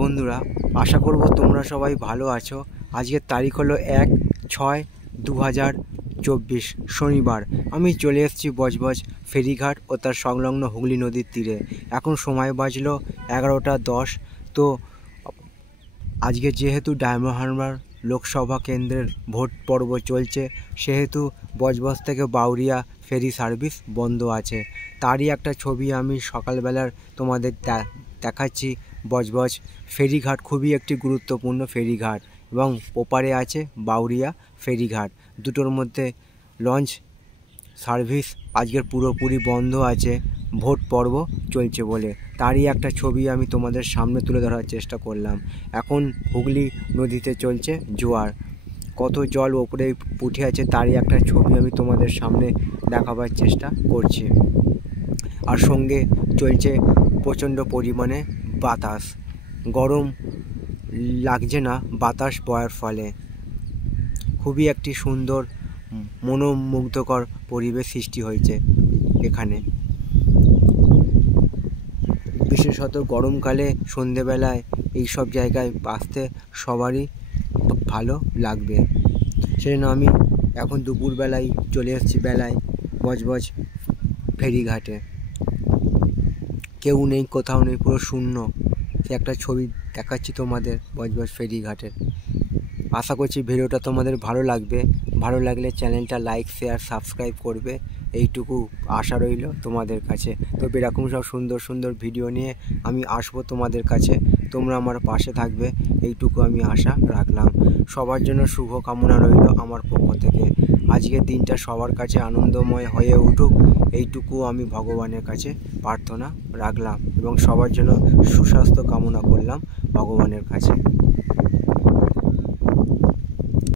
বন্ধুরা, আশা করব তোমরা সবাই ভালো আছো। আজকের তারিখ হলো 1/6/2024 শনিবার। আমি চলে এসেছি বজবজ ফেরিঘাট ও তার সংলগ্ন হুগলি নদীর তীরে। এখন সময় বাজলো 11টা 10। তো আজকে যেহেতু ডায়মন্ড হারবার লোকসভা কেন্দ্রের ভোট পর্ব চলছে, সেহেতু বজবজ থেকে বাউরিয়া ফেরি সার্ভিস বন্ধ আছে। তারই একটা ছবি আমি সকালবেলার তোমাদের দেখাচ্ছি। বজবজ ফেরিঘাট খুবই একটি গুরুত্বপূর্ণ ফেরিঘাট এবং ওপারে আছে বাউরিয়া ফেরিঘাট। দুটোর মধ্যে লঞ্চ সার্ভিস আজকের পুরোপুরি বন্ধ আছে, ভোট পর্ব চলছে বলে। তারই একটা ছবি আমি তোমাদের সামনে তুলে ধরার চেষ্টা করলাম। এখন হুগলি নদীতে চলছে জোয়ার, কত জল ওপরে উঠে আছে তারই একটা ছবি আমি তোমাদের সামনে দেখাবার চেষ্টা করছি। আর সঙ্গে চলছে প্রচণ্ড পরিমাণে বাতাস, গরম লাগছে না বাতাস বয়ার ফলে। খুবই একটি সুন্দর মনোমুগ্ধকর পরিবেশ সৃষ্টি হয়েছে এখানে। বিশেষত গরমকালে সন্ধেবেলায় এইসব জায়গায় আসতে সবারই ভালো লাগবে। সেজন্য আমি এখন দুপুরবেলায় চলে এসেছি বেলায় বজবজ ফেরিঘাটে। কেউ নেই, কোথাও নেই, পুরো শূন্য। সে একটা ছবি দেখাচ্ছি তোমাদের বজবজ ফেরিঘাটের। আশা করছি ভিডিওটা তোমাদের ভালো লাগবে। ভালো লাগলে চ্যানেলটা লাইক, শেয়ার, সাবস্ক্রাইব করবে, এইটুকু আশা রইল তোমাদের কাছে। তো এরকম সব সুন্দর সুন্দর ভিডিও নিয়ে আমি আসবো তোমাদের কাছে, তোমরা আমার পাশে থাকবে, এইটুকু আমি আশা রাখলাম। সবার জন্য শুভ কামনা রইল আমার পক্ষ থেকে। আজকের দিনটা সবার কাছে আনন্দময় হয়ে উঠুক, এইটুকু আমি ভগবানের কাছে প্রার্থনা রাখলাম এবং সবার জন্য সুস্বাস্থ্য কামনা করলাম ভগবানের কাছে।